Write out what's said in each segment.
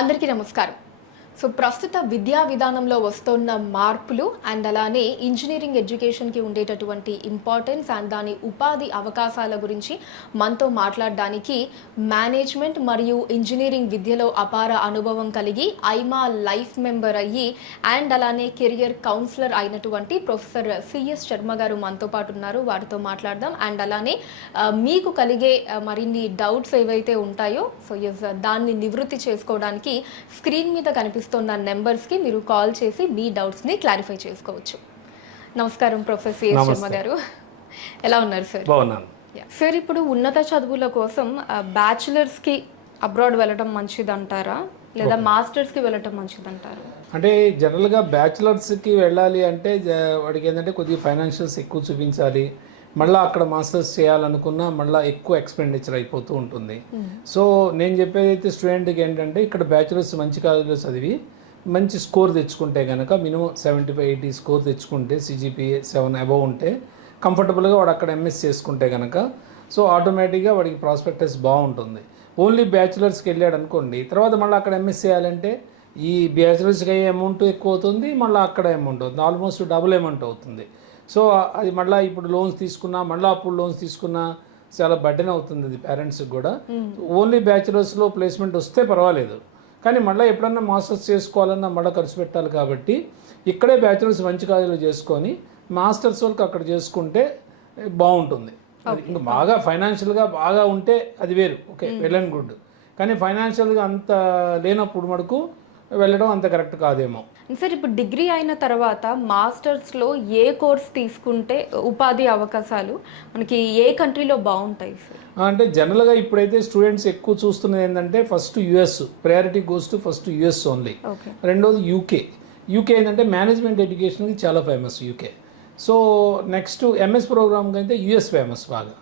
అందరికీ నమస్కారం. సో ప్రస్తుత విద్యా విధానంలో వస్తున్న మార్పులు అండ్ అలానే ఇంజనీరింగ్ ఎడ్యుకేషన్కి ఉండేటటువంటి ఇంపార్టెన్స్ అండ్ దాని ఉపాధి అవకాశాల గురించి మనతో మాట్లాడడానికి మేనేజ్మెంట్ మరియు ఇంజనీరింగ్ విద్యలో అపార అనుభవం కలిగి ఐమా లైఫ్ మెంబర్ అయ్యి అండ్ అలానే కెరియర్ కౌన్సిలర్ అయినటువంటి professor C S Sharma garu మనతో పాటు ఉన్నారు. వారితో మాట్లాడదాం. అండ్ అలానే మీకు కలిగే మరిన్ని డౌట్స్ ఏవైతే ఉంటాయో సో ఎస్ దాన్ని నివృత్తి చేసుకోవడానికి స్క్రీన్ మీద కనిపిస్తుంది కనిపిస్తున్న నెంబర్స్కి మీరు కాల్ చేసి మీ డౌట్స్ని క్లారిఫై చేసుకోవచ్చు. నమస్కారం ప్రొఫెసర్ సిఎస్ శర్మ. గారు. ఎలా ఉన్నారు సార్? బాగున్నాను. సార్ ఇప్పుడు ఉన్నత చదువుల కోసం బ్యాచులర్స్కి అబ్రాడ్ వెళ్ళటం మంచిదంటారా? లేదా మాస్టర్స్కి వెళ్ళటం మంచిదంటారా? అంటే జనరల్గా బ్యాచిలర్స్కి వెళ్ళాలి అంటే వాడికి ఏంటంటే కొద్దిగా ఫైనాన్షియల్స్ ఎక్కువ చూపించాలి. మళ్ళీ అక్కడ మాస్టర్స్ చేయాలనుకున్నా మళ్ళీ ఎక్కువ ఎక్స్పెండిచర్ అయిపోతూ ఉంటుంది. సో నేను చెప్పేది అయితే స్టూడెంట్కి ఏంటంటే ఇక్కడ బ్యాచిలర్స్ మంచి కాలేజీలో చదివి మంచి స్కోర్ తెచ్చుకుంటే కనుక minimum seventy five eighty score తెచ్చుకుంటే సిజిపిఏ సెవెన్ అబవ్ ఉంటే కంఫర్టబుల్గా వాడు అక్కడ ఎంఎస్ చేసుకుంటే కనుక సో ఆటోమేటిక్గా వాడికి ప్రాస్పెక్టస్ బాగుంటుంది. ఓన్లీ బ్యాచిలర్స్కి వెళ్ళాడు అనుకోండి తర్వాత మళ్ళీ అక్కడ ఎంఎస్ చేయాలంటే ఈ బ్యాచిలర్స్కి అయ్యే అమౌంట్ ఎక్కువ అవుతుంది మళ్ళీ అక్కడ అమౌంట్ అవుతుంది ఆల్మోస్ట్ డబుల్ అమౌంట్ అవుతుంది. సో అది మళ్ళీ ఇప్పుడు లోన్స్ తీసుకున్నా మళ్ళీ అప్పుడు లోన్స్ తీసుకున్నా చాలా బడ్డెన్ అవుతుంది అది పేరెంట్స్కి కూడా. ఓన్లీ బ్యాచిలర్స్లో ప్లేస్మెంట్ వస్తే పర్వాలేదు. కానీ మళ్ళీ ఎప్పుడన్నా మాస్టర్స్ చేసుకోవాలన్నా మళ్ళీ ఖర్చు పెట్టాలి కాబట్టి ఇక్కడే బ్యాచిలర్స్ మంచి కాలేజీలో చేసుకొని మాస్టర్స్ వరకు అక్కడ చేసుకుంటే బాగుంటుంది. అది ఇంకా బాగా ఫైనాన్షియల్గా బాగా ఉంటే అది వేరు. ఓకే వెల్ అండ్ గుడ్ కానీ ఫైనాన్షియల్గా అంత లేనప్పుడు మటుకు వెళ్ళడం అంత కరెక్ట్ కాదేమో. సార్ ఇప్పుడు డిగ్రీ అయిన తర్వాత మాస్టర్స్లో ఏ కోర్స్ తీసుకుంటే ఉపాధి అవకాశాలు మనకి ఏ కంట్రీలో బాగుంటాయి సార్ అంటే జనరల్గా ఇప్పుడైతే స్టూడెంట్స్ ఎక్కువ చూస్తున్నది ఏంటంటే first US priority goes to first US only రెండోది యూకే యూకే ఏంటంటే మేనేజ్మెంట్ ఎడ్యుకేషన్కి చాలా famous UK so next MS ప్రోగ్రామ్కి అయితే యుఎస్ ఫేమస్ బాగా.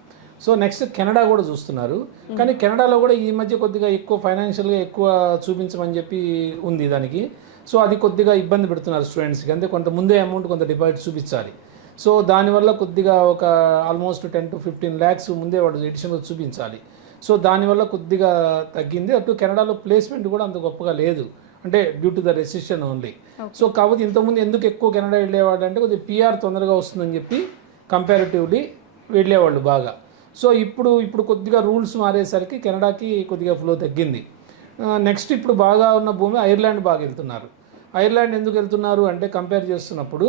సో నెక్స్ట్ కెనడా కూడా చూస్తున్నారు. కానీ కెనడాలో కూడా ఈ మధ్య కొద్దిగా ఎక్కువ ఫైనాన్షియల్గా ఎక్కువ చూపించమని చెప్పి ఉంది దానికి. సో అది కొద్దిగా ఇబ్బంది పెడుతున్నారు స్టూడెంట్స్కి. అంటే కొంత ముందే అమౌంట్ కొంత డిపాజిట్ చూపించాలి. సో దానివల్ల కొద్దిగా ఒక almost ten to fifteen lakhs ముందే వాడు ఎడిషన్లో చూపించాలి. సో దానివల్ల కొద్దిగా తగ్గింది. అటు కెనడాలో ప్లేస్మెంట్ కూడా అంత గొప్పగా లేదు. అంటే due to the recession only. So కాబట్టి ఇంతకుముందు ఎందుకు ఎక్కువ కెనడా వెళ్ళేవాడు అంటే కొద్దిగా పిఆర్ తొందరగా వస్తుందని చెప్పి కంపారిటివ్లీ వెళ్ళేవాళ్ళు బాగా. సో ఇప్పుడు ఇప్పుడు కొద్దిగా రూల్స్ మారేసరికి కెనడాకి కొద్దిగా ఫ్లో తగ్గింది. నెక్స్ట్ ఇప్పుడు బాగా ఉన్న భూమి ఐర్లాండ్ బాగా వెళ్తున్నారు. ఐర్లాండ్ ఎందుకు వెళ్తున్నారు అంటే కంపేర్ చేస్తున్నప్పుడు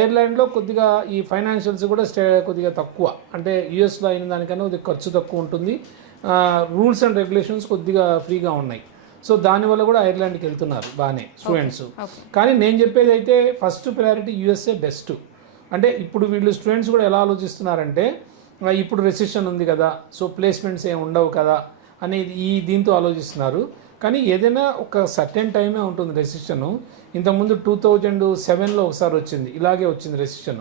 ఐర్లాండ్లో కొద్దిగా ఈ ఫైనాన్షియల్స్ కూడా స్టే కొద్దిగా తక్కువ. అంటే యూఎస్లో అయిన దానికన్నా కొద్దిగా ఖర్చు తక్కువ ఉంటుంది. రూల్స్ అండ్ రెగ్యులేషన్స్ కొద్దిగా ఫ్రీగా ఉన్నాయి. సో దానివల్ల కూడా ఐర్లాండ్కి వెళ్తున్నారు బాగానే స్టూడెంట్స్. కానీ నేను చెప్పేది అయితే ఫస్ట్ ప్రయారిటీ యూఎస్ఏ బెస్ట్. అంటే ఇప్పుడు వీళ్ళు స్టూడెంట్స్ కూడా ఎలా ఆలోచిస్తున్నారంటే ఇప్పుడు రెసిషన్ ఉంది కదా సో ప్లేస్మెంట్స్ ఏమి ఉండవు కదా అనేది ఈ దీంతో ఆలోచిస్తున్నారు. కానీ ఏదైనా ఒక సర్టెన్ టైమే ఉంటుంది రెసిషన్ ఇంతకుముందు టూ థౌజండ్ సెవెన్లో ఒకసారి వచ్చింది ఇలాగే వచ్చింది recession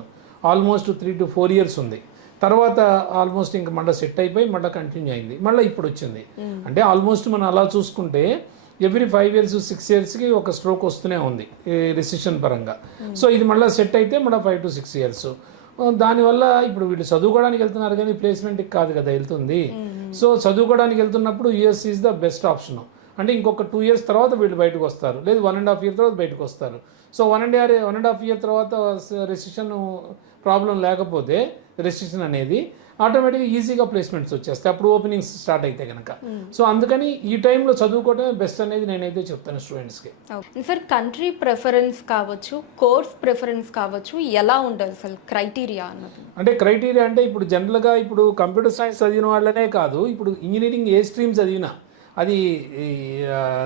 almost three to four years ఉంది. తర్వాత ఆల్మోస్ట్ ఇంకా మళ్ళీ సెట్ అయిపోయి మళ్ళీ కంటిన్యూ అయింది. మళ్ళీ ఇప్పుడు వచ్చింది. అంటే ఆల్మోస్ట్ మనం అలా చూసుకుంటే ఎవ్రీ ఫైవ్ ఇయర్స్ సిక్స్ ఇయర్స్కి ఒక స్ట్రోక్ వస్తూనే ఉంది రెసిషన్ పరంగా. సో ఇది మళ్ళీ సెట్ అయితే మళ్ళీ ఫైవ్ టు సిక్స్ ఇయర్స్ దానివల్ల ఇప్పుడు వీళ్ళు చదువుకోవడానికి వెళ్తున్నారు కానీ ప్లేస్మెంట్కి కాదు కదా వెళ్తుంది. సో చదువుకోవడానికి వెళ్తున్నప్పుడు US is the best option. అంటే ఇంకొక టూ ఇయర్స్ తర్వాత వీళ్ళు బయటకు వస్తారు. లేదు వన్ అండ్ హాఫ్ ఇయర్ తర్వాత బయటకు వస్తారు. So one and year one and half year తర్వాత రెసిషన్ ప్రాబ్లం లేకపోతే రెసిషన్ అనేది ఆటోమేటిక్గా ఈజీగా ప్లేస్మెంట్స్ వచ్చేస్తాయి. అప్పుడు ఓపెనింగ్స్ స్టార్ట్ అయితే కనుక సో అందుకని ఈ టైంలో చదువుకోవడమే బెస్ట్ అనేది నేనైతే చెప్తాను స్టూడెంట్స్కి. సార్ కంట్రీ ప్రిఫరెన్స్ కావచ్చు కోర్స్ ప్రిఫరెన్స్ కావచ్చు ఎలా ఉండదు అసలు క్రైటీరియా అన్నది? అంటే క్రైటీరియా అంటే ఇప్పుడు జనరల్గా ఇప్పుడు కంప్యూటర్ సైన్స్ చదివిన వాళ్ళనే కాదు ఇప్పుడు ఇంజనీరింగ్ ఏ స్ట్రీమ్ చదివినా అది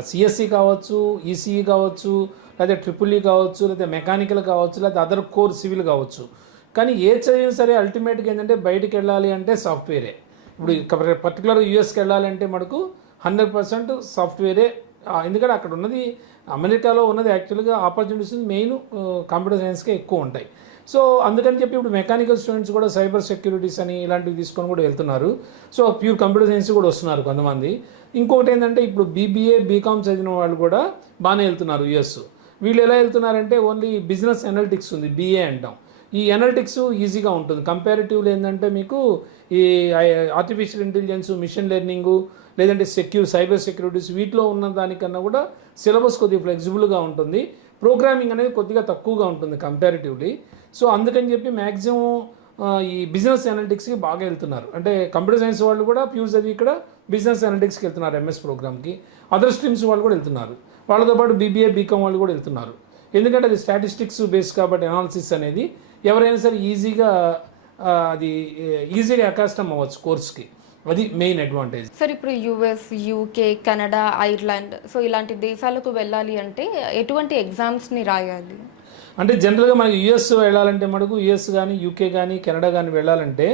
సిఎస్సి కావచ్చు ఈసీఈ కావచ్చు లేదా ట్రిపుల్ ఈ కావచ్చు లేదా మెకానికల్ కావచ్చు లేదా అదర్ కోర్ సివిల్ కావచ్చు కానీ ఏ చదివినా సరే అల్టిమేట్గా ఏంటంటే బయటికి వెళ్ళాలి అంటే సాఫ్ట్వేరే ఇప్పుడు పర్టికులర్ యూఎస్కి వెళ్ళాలంటే మనకు హండ్రెడ్ పర్సెంట్ సాఫ్ట్వేరే ఎందుకంటే అక్కడ ఉన్నది అమెరికాలో ఉన్నది యాక్చువల్గా ఆపర్చునిటీస్ మెయిన్ కంప్యూటర్ సైన్స్కే ఎక్కువ ఉంటాయి. సో అందుకని చెప్పి ఇప్పుడు మెకానికల్ స్టూడెంట్స్ కూడా సైబర్ సెక్యూరిటీస్ అని ఇలాంటివి తీసుకొని కూడా వెళ్తున్నారు. సో ప్యూర్ కంప్యూటర్ సైన్స్ కూడా వస్తున్నారు కొంతమంది. ఇంకొకటి ఏంటంటే ఇప్పుడు బీబీఏ బీకామ్ చదివిన వాళ్ళు కూడా బాగానే వెళ్తున్నారు యుఎస్ వీళ్ళు ఎలా వెళ్తున్నారంటే ఓన్లీ బిజినెస్ అనలిటిక్స్ ఉంది బీఏ అంటాం. ఈ ఎనలిటిక్స్ ఈజీగా ఉంటుంది. కంపారిటివ్లీ ఏంటంటే మీకు ఈ ఆర్టిఫిషియల్ ఇంటెలిజెన్స్ మిషన్ లెర్నింగు లేదంటే సెక్యూర్ సైబర్ సెక్యూరిటీస్ వీటిలో ఉన్న దానికన్నా కూడా సిలబస్ కొద్దిగా ఫ్లెక్సిబుల్గా ఉంటుంది. ప్రోగ్రామింగ్ అనేది కొద్దిగా తక్కువగా ఉంటుంది కంపారిటివ్లీ సో అందుకని చెప్పి మ్యాక్సిమం ఈ బిజినెస్ అనలిటిక్స్కి బాగా వెళ్తున్నారు. అంటే కంప్యూటర్ సైన్స్ వాళ్ళు కూడా ప్యూర్ చదివి ఇక్కడ బిజినెస్ అనలిటిక్స్కి వెళ్తున్నారు ఎంఎస్ ప్రోగ్రామ్కి అదర్ స్ట్రీమ్స్ వాళ్ళు కూడా వెళ్తున్నారు. వాళ్ళతో పాటు బీబీఏ బీకామ్ వాళ్ళు కూడా వెళ్తున్నారు. ఎందుకంటే అది స్టాటిస్టిక్స్ బేస్ కాబట్టి అనాలిసిస్ అనేది ఎవరైనా సరే ఈజీగా అది ఈజీగా అకాస్టమ్ అవ్వచ్చు కోర్స్కి. అది మెయిన్ అడ్వాంటేజ్ సార్ ఇప్పుడు US UK Canada Ireland so ఇలాంటి దేశాలకు వెళ్ళాలి అంటే ఎటువంటి ఎగ్జామ్స్ని రాయాలి? అంటే జనరల్గా మనకి యుఎస్ వెళ్ళాలంటే మనకు యుఎస్ కానీ యూకే కానీ కెనడా కానీ వెళ్ళాలంటే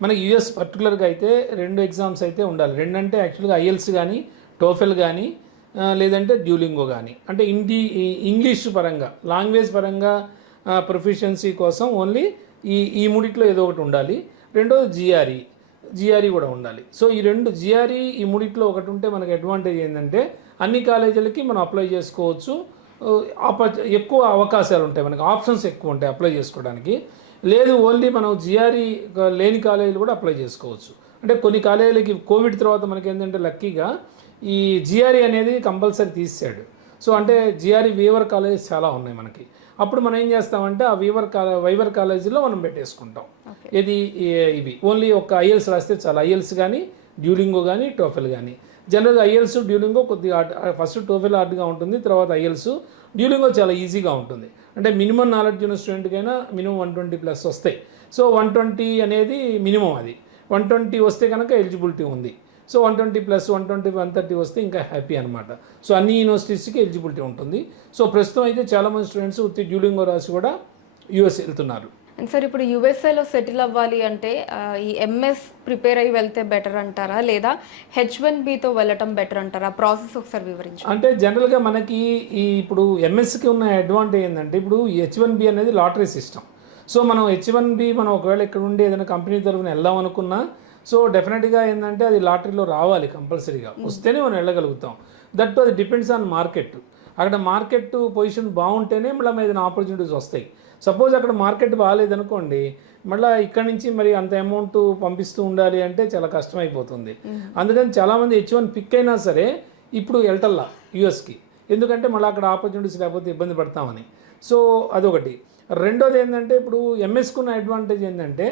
మనకి యుఎస్ పర్టికులర్గా అయితే రెండు ఎగ్జామ్స్ అయితే ఉండాలి. రెండు అంటే యాక్చువల్గా ఐఎల్స్ కానీ టోఫెల్ కానీ లేదంటే డ్యూలింగో కానీ అంటే ఈ- ఇంగ్లీష్ పరంగా లాంగ్వేజ్ పరంగా ప్రొఫిషియన్సీ కోసం ఓన్లీ ఈ ఈ మూడిట్లో ఏదో ఒకటి ఉండాలి. రెండోది జిఆర్ఈ జిఆర్ఈ కూడా ఉండాలి. సో ఈ రెండు జిఆర్ఈ ఈ మూడిట్లో ఒకటి ఉంటే మనకి అడ్వాంటేజ్ ఏంటంటే అన్ని కాలేజీలకి మనం అప్లై చేసుకోవచ్చు. ఎక్కువ అవకాశాలు ఉంటాయి. మనకి ఆప్షన్స్ ఎక్కువ ఉంటాయి అప్లై చేసుకోవడానికి. లేదు ఓన్లీ మనం జిఆర్ఈ లేని కాలేజీలు కూడా అప్లై చేసుకోవచ్చు. అంటే కొన్ని కాలేజీలకి కోవిడ్ తర్వాత మనకి ఏంటంటే లక్కీగా ఈ జిఆర్ఈ అనేది కంపల్సరీ తీసాడు సో అంటే జిఆర్ఈ వీవర్ కాలేజెస్ చాలా ఉన్నాయి మనకి. అప్పుడు మనం ఏం చేస్తామంటే ఆ వీవర్ కాలే వైవర్ కాలేజీలో మనం పెట్టేసుకుంటాం. ఇది ఇవి. ఓన్లీ ఒక ఐఎల్స్ రాస్తే చాలా. ఐఎల్స్ కానీ డ్యూలింగో కానీ టోఫెల్ కానీ జనరల్గా ఐఎల్స్ డ్యూలింగో కొద్దిగా ఫస్ట్ టోఫెల్ హార్డ్గా ఉంటుంది తర్వాత ఐఎల్స్. డ్యూలింగో చాలా ఈజీగా ఉంటుంది. అంటే మినిమం నాలెడ్జ్ ఉన్న స్టూడెంట్కైనా మినిమం వన్ ట్వంటీ ప్లస్ వస్తాయి. సో వన్ ట్వంటీ అనేది మినిమం అది. వన్ ట్వంటీ వస్తే కనుక ఎలిజిబిలిటీ ఉంది. So one twenty plus one twenty one thirty వస్తే ఇంకా హ్యాపీ అనమాట సో అన్ని యూనివర్సిటీస్కి ఎలిజిబిలిటీ ఉంటుంది. సో ప్రస్తుతం అయితే చాలామంది స్టూడెంట్స్ ఉత్తి డ్యూలింగో రాసి కూడా యూఎస్ వెళ్తున్నారు. అండ్ సార్ ఇప్పుడు యుఎస్ఏలో సెటిల్ అవ్వాలి అంటే ఈ ఎంఎస్ ప్రిపేర్ అయ్యి వెళ్తే బెటర్ అంటారా? లేదా హెచ్ వన్ బితో వెళ్ళటం బెటర్ అంటారా? ప్రాసెస్ ఒకసారి వివరించు. అంటే జనరల్గా మనకి ఈ ఇప్పుడు ఎంఎస్కి ఉన్న అడ్వాంటేజ్ ఏంటంటే ఇప్పుడు హెచ్ వన్ బి అనేది లాటరీ సిస్టమ్. సో మనం హెచ్ వన్ బి మనం ఒకవేళ ఇక్కడ ఉండి ఏదైనా కంపెనీ తరఫున వెళ్దాం అనుకున్నా సో డెఫినెట్గా ఏంటంటే అది లాటరీలో రావాలి కంపల్సరీగా. వస్తేనే మనం వెళ్ళగలుగుతాం. దట్ అది డిపెండ్స్ ఆన్ మార్కెట్ అక్కడ మార్కెట్ పొజిషన్ బాగుంటేనే మళ్ళీ ఏదైనా ఆపర్చునిటీస్ వస్తాయి. సపోజ్ అక్కడ మార్కెట్ బాగాలేదనుకోండి మళ్ళీ ఇక్కడి నుంచి మరి అంత అమౌంట్ పంపిస్తూ ఉండాలి అంటే చాలా కష్టమైపోతుంది. అందుకని చాలామంది హెచ్ వన్ పిక్ అయినా సరే ఇప్పుడు వెళ్ళటల్లా యూఎస్కి ఎందుకంటే మళ్ళీ అక్కడ ఆపర్చునిటీస్ లేకపోతే ఇబ్బంది పడతామని. సో అదొకటి. రెండోది ఏంటంటే ఇప్పుడు ఎంఎస్కి ఉన్న అడ్వాంటేజ్ ఏంటంటే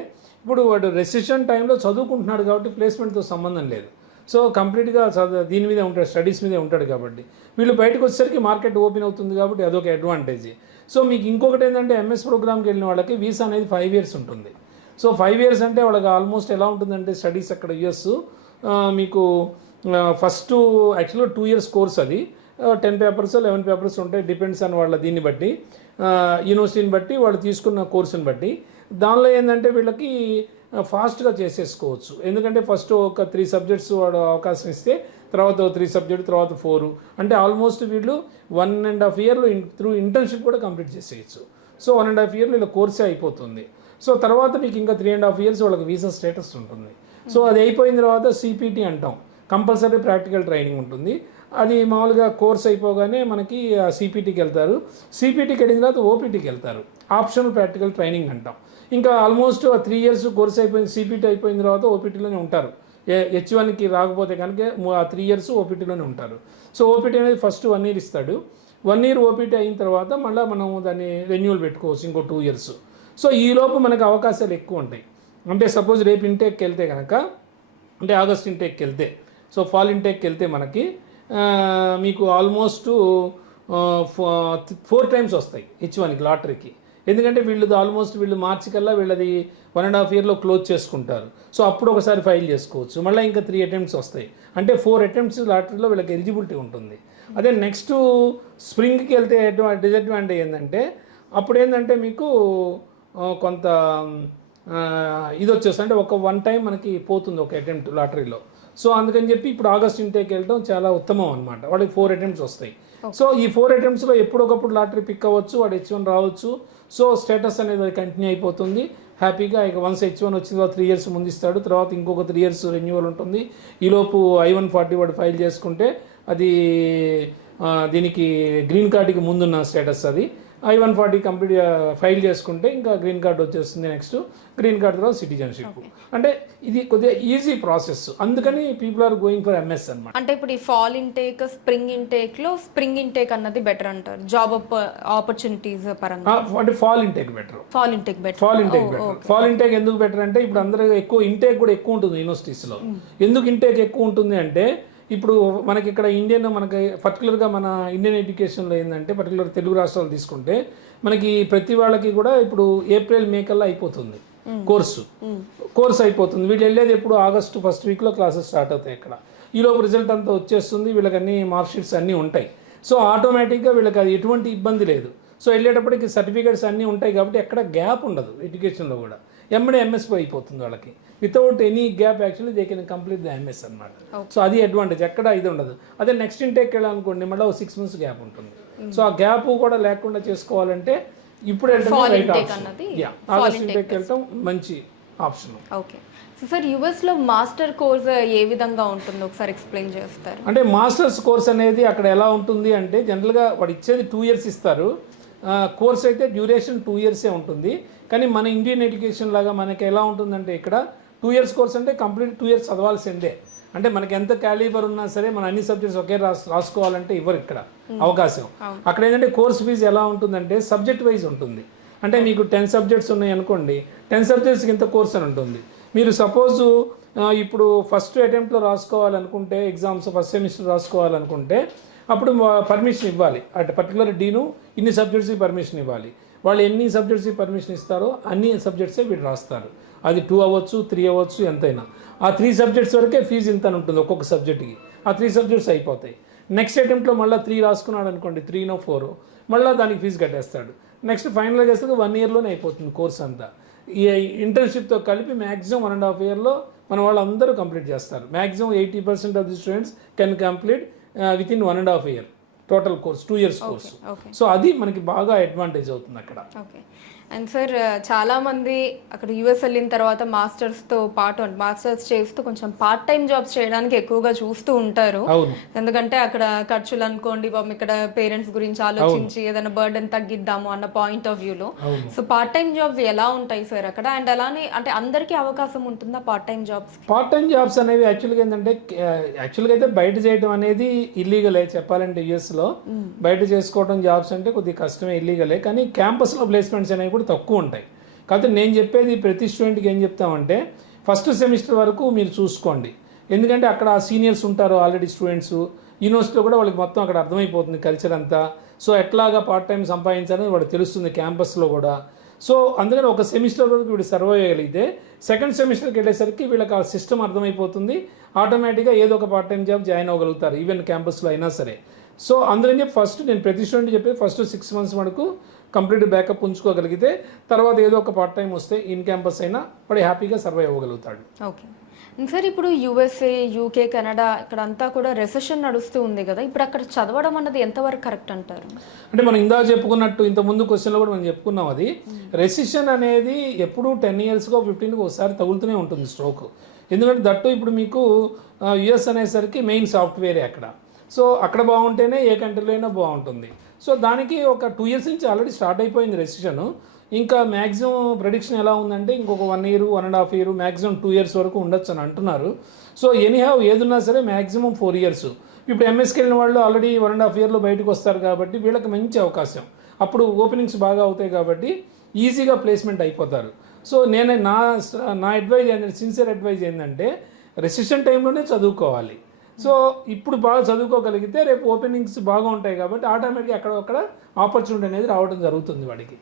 ఇప్పుడు వాడు రెసిషన్ టైంలో చదువుకుంటున్నాడు కాబట్టి ప్లేస్మెంట్తో సంబంధం లేదు. సో కంప్లీట్గా చదువు దీని మీదే ఉంటాడు స్టడీస్ మీదే ఉంటాడు కాబట్టి. వీళ్ళు బయటకు వచ్చేసరికి మార్కెట్ ఓపెన్ అవుతుంది కాబట్టి అదొక అడ్వాంటేజ్ సో మీకు ఇంకొకటి ఏంటంటే ఎంఎస్ ప్రోగ్రామ్కి వెళ్ళిన వాళ్ళకి వీసా అనేది ఫైవ్ ఇయర్స్ ఉంటుంది. సో ఫైవ్ ఇయర్స్ అంటే వాళ్ళకి ఆల్మోస్ట్ ఎలా ఉంటుందంటే స్టడీస్ అక్కడ యూఎస్ మీకు ఫస్ట్ యాక్చువల్గా టూ ఇయర్స్ కోర్స్ అది. టెన్ పేపర్స్ లెవెన్ పేపర్స్ ఉంటాయి డిపెండ్స్ అని వాళ్ళ దీన్ని బట్టి. యూనివర్సిటీని బట్టి వాళ్ళు తీసుకున్న కోర్సుని బట్టి. దానిలో ఏంటంటే వీళ్ళకి ఫాస్ట్గా చేసేసుకోవచ్చు. ఎందుకంటే ఫస్ట్ ఒక త్రీ సబ్జెక్ట్స్ వాడు అవకాశం ఇస్తే తర్వాత త్రీ సబ్జెక్ట్ తర్వాత ఫోర్. అంటే ఆల్మోస్ట్ వీళ్ళు వన్ అండ్ హాఫ్ ఇయర్లో త్రూ ఇంటర్న్షిప్ కూడా కంప్లీట్ చేసేయచ్చు. సో వన్ అండ్ హాఫ్ ఇయర్లో ఇలా కోర్సే అయిపోతుంది. సో తర్వాత మీకు ఇంకా త్రీ అండ్ హాఫ్ ఇయర్స్ వాళ్ళకి వీసా స్టేటస్ ఉంటుంది. సో అది అయిపోయిన తర్వాత సిపిటి అంటాం. కంపల్సరీ ప్రాక్టికల్ ట్రైనింగ్ ఉంటుంది. అది మామూలుగా కోర్స్ అయిపోగానే మనకి సిపిటీకి వెళ్తారు. సిపిటీకి వెళ్ళిన తర్వాత ఓపీటీకి వెళ్తారు. ఆప్షనల్ ప్రాక్టికల్ ట్రైనింగ్ అంటాం. ఇంకా ఆల్మోస్ట్ త్రీ ఇయర్స్ కోర్స్ అయిపోయింది సిపిటీ అయిపోయిన తర్వాత ఓపీటీలోనే ఉంటారు. హెచ్ వన్కి రాకపోతే కనుక ఆ త్రీ ఇయర్స్ ఓపీటీలోనే ఉంటారు. సో ఓపీటీ అనేది ఫస్ట్ వన్ ఇయర్ ఇస్తాడు. వన్ ఇయర్ ఓపీటీ అయిన తర్వాత మళ్ళీ మనం దాన్ని రెన్యూవల్ పెట్టుకోవచ్చు ఇంకో టూ ఇయర్స్ సో ఈ లోపు మనకు అవకాశాలు ఎక్కువ ఉంటాయి. అంటే సపోజ్ రేపు ఇంటేక్కి వెళ్తే కనుక అంటే ఆగస్ట్ ఇంటేక్కి వెళ్తే సో ఫాల్ ఇంటేక్కి వెళ్తే మనకి మీకు ఆల్మోస్ట్ ఫోర్ టైమ్స్ వస్తాయి హెచ్ వన్కి లాటరీకి ఎందుకంటే వీళ్ళది ఆల్మోస్ట్ వీళ్ళు మార్చి కల్లా వీళ్ళది వన్ అండ్ హాఫ్ ఇయర్లో క్లోజ్ చేసుకుంటారు. సో అప్పుడు ఒకసారి ఫైల్ చేసుకోవచ్చు. మళ్ళీ ఇంకా త్రీ అటెంప్ట్స్ వస్తాయి. అంటే ఫోర్ అటెంప్ట్స్ లాటరీలో వీళ్ళకి ఎలిజిబిలిటీ ఉంటుంది. అదే నెక్స్ట్ స్ప్రింగ్కి వెళ్తే డిసడ్వాంటేజ్ ఏంటంటే అప్పుడు ఏంటంటే మీకు కొంత ఇది వచ్చేసి అంటే ఒక వన్ టైం మనకి పోతుంది ఒక అటెంప్ట్ లాటరీలో. సో అందుకని చెప్పి ఇప్పుడు ఆగస్ట్ ఇంటేక్ వెళ్ళడం చాలా ఉత్తమం అనమాట వాళ్ళకి ఫోర్ అటెంప్ట్స్ వస్తాయి. సో ఈ ఫోర్ అటెంప్ట్స్లో ఎప్పుడొకప్పుడు లాటరీ పిక్ అవ్వచ్చు వాడు హెచ్ వన్ రావచ్చు. సో స్టేటస్ అనేది కంటిన్యూ అయిపోతుంది. హ్యాపీగా ఇక వన్స్ హెచ్ వన్ వచ్చిన తర్వాత త్రీ ఇయర్స్ ముందు ఇస్తాడు తర్వాత ఇంకొక త్రీ ఇయర్స్ రెన్యువల్ ఉంటుంది. ఈలోపు ఐ వన్ ఫార్టీ వాడు ఫైల్ చేసుకుంటే అది దీనికి గ్రీన్ కార్డుకి ముందున్న స్టేటస్ అది. I one forty complete file చేసుకుంటే ఇంకా గ్రీన్ కార్డ్ వచ్చేస్తుంది నెక్స్ట్ గ్రీన్ కార్డ్ తర్వాత సిటిజన్షిప్ అంటే ఇది కొద్దిగా ఈజీ ప్రాసెస్ అందుకని people are going for MS అనమాట అంటే ఇప్పుడు ఈ ఫాల్ ఇంటేక్ స్ప్రింగ్ ఇంటేక్లో స్ప్రింగ్ ఇంటేక్ అన్నది బెటర్ అంటారు. జాబ్ ఆపర్చునిటీస్ పరంగా. అంటే fall intake better fall intake better fall intake better fall intake ఎందుకు బెటర్ అంటే ఇప్పుడు అందరూ ఎక్కువ ఇంటేక్ కూడా ఎక్కువ ఉంటుంది యూనివర్సిటీస్లో ఎందుకు ఇంటేక్ ఎక్కువ ఉంటుంది అంటే ఇప్పుడు మనకి ఇక్కడ ఇండియన్ మనకి పర్టికులర్గా మన ఇండియన్ ఎడ్యుకేషన్లో ఏంటంటే పర్టికులర్ తెలుగు రాష్ట్రాలు తీసుకుంటే మనకి ప్రతి వాళ్ళకి కూడా ఇప్పుడు ఏప్రిల్ మే కల్లా అయిపోతుంది. కోర్సు. కోర్స్ అయిపోతుంది. వీళ్ళు వెళ్ళేది ఎప్పుడు ఆగస్టు ఫస్ట్ వీక్లో క్లాసెస్ స్టార్ట్ అవుతాయి ఇక్కడ ఈలోపు రిజల్ట్ అంతా వచ్చేస్తుంది వీళ్ళకి అన్ని మార్క్ షీట్స్ అన్నీ ఉంటాయి. సో ఆటోమేటిక్గా వీళ్ళకి అది ఎటువంటి ఇబ్బంది లేదు. సో వెళ్ళేటప్పటికి సర్టిఫికేట్స్ అన్నీ ఉంటాయి కాబట్టి ఎక్కడ గ్యాప్ ఉండదు ఎడ్యుకేషన్లో కూడా. ఎంబడే ఎంఎస్ అయిపోతుంది వాళ్ళకి. Without any gap actually they can complete the MS అనమాట సో అది అడ్వాంటేజ్ ఎక్కడ ఇది ఉండదు. అదే నెక్స్ట్ ఇంటేక్ వెళ్ళాలనుకోండి మళ్ళీ ఒక సిక్స్ మంత్స్ గ్యాప్ ఉంటుంది. సో ఆ గ్యాప్ కూడా లేకుండా చేసుకోవాలంటే ఇప్పుడు ఆగస్ట్ ఇంటేక్ వెళ్ళటం మంచి ఆప్షన్ ఓకే సో సార్ యుఎస్లో మాస్టర్ కోర్స్ ఏ విధంగా ఉంటుందో ఒకసారి ఎక్స్ప్లెయిన్ చేస్తారు. అంటే మాస్టర్స్ కోర్స్ అనేది అక్కడ ఎలా ఉంటుంది అంటే జనరల్గా వాడు ఇచ్చేది టూ ఇయర్స్ ఇస్తారు. కోర్స్ అయితే డ్యూరేషన్ టూ ఇయర్సే ఉంటుంది. కానీ మన ఇండియన్ ఎడ్యుకేషన్ లాగా మనకి ఎలా ఉంటుందంటే ఇక్కడ టూ ఇయర్స్ కోర్స్ అంటే కంప్లీట్ టూ ఇయర్స్ చదవాల్సిందే అంటే మనకి ఎంత క్యాలీబర్ ఉన్నా సరే మన అన్ని సబ్జెక్ట్స్ ఒకే రాస్ రాసుకోవాలంటే ఇవ్వరు ఇక్కడ అవకాశం. అక్కడ ఏంటంటే కోర్స్ ఫీజు ఎలా ఉంటుందంటే సబ్జెక్ట్ వైజ్ ఉంటుంది. అంటే మీకు టెన్ సబ్జెక్ట్స్ ఉన్నాయి అనుకోండి టెన్ సబ్జెక్ట్స్కి ఇంత కోర్స్ అని ఉంటుంది. మీరు సపోజు ఇప్పుడు ఫస్ట్ అటెంప్ట్లో రాసుకోవాలనుకుంటే ఎగ్జామ్స్ ఫస్ట్ సెమిస్టర్ రాసుకోవాలనుకుంటే అప్పుడు పర్మిషన్ ఇవ్వాలి. అట్ పర్టికులర్ డీను ఇన్ని సబ్జెక్ట్స్కి పర్మిషన్ ఇవ్వాలి. వాళ్ళు ఎన్ని సబ్జెక్ట్స్కి పర్మిషన్ ఇస్తారో అన్ని సబ్జెక్ట్సే వీళ్ళు రాస్తారు. అది టూ అవ్వచ్చు త్రీ అవ్వచ్చు ఎంతైనా. ఆ త్రీ సబ్జెక్ట్స్ వరకే ఫీజు ఇంత అని ఉంటుంది ఒక్కొక్క సబ్జెక్ట్కి ఆ త్రీ సబ్జెక్ట్స్ అయిపోతాయి. నెక్స్ట్ అటెంప్ట్లో మళ్ళీ త్రీ రాసుకున్నాడు అనుకోండి త్రీనో ఫోర్ మళ్ళీ దానికి ఫీజు కట్టేస్తాడు. నెక్స్ట్ ఫైనల్గా చేస్తే వన్ ఇయర్లోనే అయిపోతుంది కోర్స్ అంతా. ఈ ఇంటర్న్షిప్తో కలిపి మ్యాక్సిమం వన్ అండ్ హాఫ్ ఇయర్లో మన వాళ్ళందరూ కంప్లీట్ చేస్తారు. Maximum eighty percent of the students can complete within one and half year total course two years course. So అది మనకి బాగా అడ్వాంటేజ్ అవుతుంది అక్కడ. ఓకే. అండ్ సార్ చాలా మంది అక్కడ యుఎస్ వెళ్ళిన తర్వాత మాస్టర్స్తో పాటు మాస్టర్స్ చేస్తూ కొంచెం పార్ట్ టైం జాబ్స్ చేయడానికి ఎక్కువగా చూస్తూ ఉంటారు. ఎందుకంటే అక్కడ ఖర్చులు అనుకోండి పాపం ఇక్కడ పేరెంట్స్ గురించి ఆలోచించి ఏదైనా బర్డెన్ తగ్గిద్దాము అన్న పాయింట్ ఆఫ్ వ్యూలో. సో పార్ట్ టైం జాబ్స్ ఎలా ఉంటాయి సార్ అక్కడ? అండ్ అలానే అంటే అందరికీ అవకాశం ఉంటుందా part time jobs part time jobs అనేవి యాక్చువల్గా ఏంటంటే యాక్చువల్గా అయితే బయట చేయడం అనేది ఇల్లీగలే చెప్పాలంటే యుఎస్లో బయట చేసుకోవడం జాబ్స్ అంటే కొద్దిగా కష్టమే ఇల్లీగలే కానీ క్యాంపస్లో ప్లేస్మెంట్స్ అనేవి కూడా తక్కువ ఉంటాయి కాకపోతే నేను చెప్పేది ప్రతి స్టూడెంట్కి ఏం చెప్తామంటే ఫస్ట్ సెమిస్టర్ వరకు మీరు చూసుకోండి. ఎందుకంటే అక్కడ సీనియర్స్ ఉంటారు ఆల్రెడీ స్టూడెంట్స్. యూనివర్సిటీలో కూడా వాళ్ళకి మొత్తం అక్కడ అర్థమైపోతుంది కల్చర్ అంతా. సో ఎట్లాగా పార్ట్ టైం సంపాదించాలని వాడు తెలుస్తుంది క్యాంపస్లో కూడా. సో అందుకని ఒక సెమిస్టర్ వరకు వీడు సర్వైవ్ అయ్యగలిగితే సెకండ్ సెమిస్టర్కి వెళ్ళేసరికి వీళ్ళకి ఆ సిస్టమ్ అర్థమైపోతుంది. ఆటోమేటిక్గా ఏదో ఒక పార్ట్ టైం జాబ్ జాయిన్ అవ్వగలుగుతారు ఈవెన్ క్యాంపస్లో అయినా సరే. సో అందుకని చెప్పి ఫస్ట్ నేను ప్రతి స్టూడెంట్ చెప్పేది ఫస్ట్ సిక్స్ మంత్స్ వరకు కంప్లీట్ బ్యాకప్ ఉంచుకోగలిగితే తర్వాత ఏదో ఒక పార్ట్ టైం వస్తే ఇన్ క్యాంపస్ అయినా వాడు హ్యాపీగా సర్వైవ్ అవ్వగలుగుతాడు. ఓకే సార్ ఇప్పుడు యుఎస్ఏ యూకే కెనడా ఇక్కడ అంతా కూడా రెసెషన్ నడుస్తూ ఉంది కదా ఇప్పుడు అక్కడ చదవడం అన్నది ఎంతవరకు కరెక్ట్ అంటారు? అంటే మనం ఇందా చెప్పుకున్నట్టు ఇంత ముందు క్వశ్చన్లో కూడా మనం చెప్పుకున్నాం అది. రెసిషన్ అనేది ఎప్పుడూ టెన్ ఇయర్స్కో ఫిఫ్టీన్కి ఒకసారి తగులుతూనే ఉంటుంది స్ట్రోక్ ఎందుకంటే దట్టు ఇప్పుడు మీకు యుఎస్ అనేసరికి మెయిన్ సాఫ్ట్వేరే అక్కడ. సో అక్కడ బాగుంటేనే ఏ కంట్రీలో అయినా బాగుంటుంది. సో దానికి ఒక టూ ఇయర్స్ నుంచి ఆల్రెడీ స్టార్ట్ అయిపోయింది రెసిషన్ ఇంకా మ్యాక్సిమం ప్రెడిక్షన్ ఎలా ఉందంటే ఇంకొక one year one and half year maximum two years వరకు ఉండొచ్చు అని అంటున్నారు. సో ఎనీహావ్ ఏదున్నా సరే మ్యాక్సిమం ఫోర్ ఇయర్స్ ఇప్పుడు ఎంఎస్కి వెళ్ళిన వాళ్ళు ఆల్రెడీ వన్ అండ్ హాఫ్ ఇయర్లో బయటకు వస్తారు కాబట్టి వీళ్ళకి మంచి అవకాశం. అప్పుడు ఓపెనింగ్స్ బాగా అవుతాయి కాబట్టి ఈజీగా ప్లేస్మెంట్ అయిపోతారు. సో నేను నా నా అడ్వైజ్ ఏంటంటే సిన్సియర్ అడ్వైజ్ ఏంటంటే రెసిషన్ టైంలోనే చదువుకోవాలి. సో ఇప్పుడు బాగా చదువుకోగలిగితే రేపు ఓపెనింగ్స్ బాగా ఉంటాయి కాబట్టి ఆటోమేటిక్గా అక్కడ అక్కడ ఆపర్చునిటీ అనేది రావడం జరుగుతుంది వాడికి.